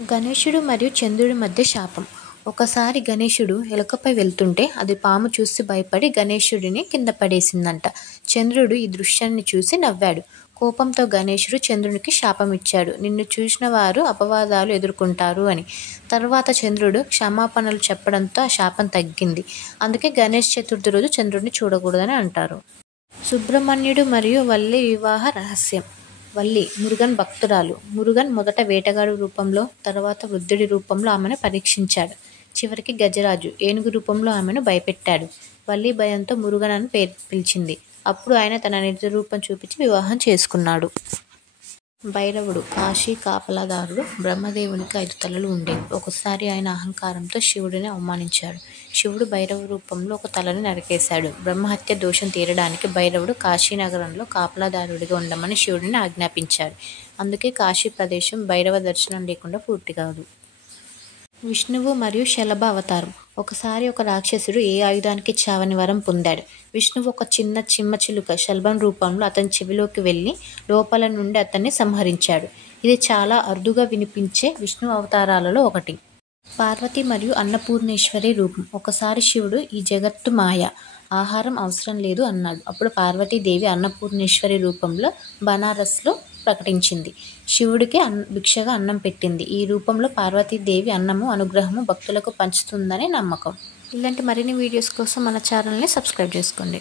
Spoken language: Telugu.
గణేశుడు మరియు చంద్రుడి మధ్య శాపం. ఒకసారి గణేశుడు ఎలుకపై వెళ్తుంటే అది పాము చూసి భయపడి గణేశుడిని కింద పడేసిందంట. చంద్రుడు ఈ దృశ్యాన్ని చూసి నవ్వాడు. కోపంతో గణేశుడు చంద్రునికి శాపమిచ్చాడు. నిన్ను చూసిన వారు అపవాదాలు ఎదుర్కొంటారు అని. తర్వాత చంద్రుడు క్షమాపణలు చెప్పడంతో ఆ శాపం తగ్గింది. అందుకే గణేష్ చతుర్థి రోజు చంద్రుడిని చూడకూడదని అంటారు. సుబ్రహ్మణ్యుడు మరియు వల్లి వివాహ రహస్యం. వల్లి మురుగన్ భక్తురాలు. మురుగన్ మొదట వేటగాడు రూపంలో, తర్వాత వృద్ధుడి రూపంలో ఆమెను పరీక్షించాడు. చివరికి గజరాజు ఏనుగు రూపంలో ఆమెను భయపెట్టాడు. వల్లి భయంతో మురుగన్ అని పిలిచింది. అప్పుడు ఆయన తన నిజ రూపం చూపించి వివాహం చేసుకున్నాడు. భైరవుడు కాశీ కాపలాదారుడు. బ్రహ్మదేవునికి 5 తలలు ఉండేవి. ఒకసారి ఆయన అహంకారంతో శివుడిని అవమానించాడు. శివుడు భైరవ రూపంలో ఒక తలని నరికేశాడు. బ్రహ్మహత్య దోషం తీరడానికి భైరవుడు కాశీనగరంలో కాపలాదారుడిగా ఉండమని శివుడిని ఆజ్ఞాపించాడు. అందుకే కాశీ ప్రదేశం భైరవ దర్శనం లేకుండా పూర్తి కాదు. విష్ణువు మరియు శలభ అవతారం. ఒకసారి ఒక రాక్షసుడు ఏ ఆయుధానికి చావని వరం పొందాడు. విష్ణువు ఒక చిన్న చిమ్మచిలుక శలభం రూపంలో అతని చెవిలోకి వెళ్ళి లోపల నుండి అతన్ని సంహరించాడు. ఇది చాలా అరుదుగా వినిపించే విష్ణు అవతారాలలో ఒకటి. పార్వతి మరియు అన్నపూర్ణేశ్వరి రూపం. ఒకసారి శివుడు ఈ జగత్తు మాయ, ఆహారం అవసరం లేదు అన్నాడు. అప్పుడు పార్వతీదేవి అన్నపూర్ణేశ్వరి రూపంలో బనారస్లో ప్రకటించింది. శివుడికి భిక్షగా అన్నం పెట్టింది. ఈ రూపంలో పార్వతీదేవి అన్నము అనుగ్రహము భక్తులకు పంచుతుందని నమ్మకం. ఇలాంటి మరిన్ని వీడియోస్ కోసం మన ఛానల్ని సబ్స్క్రైబ్ చేసుకోండి.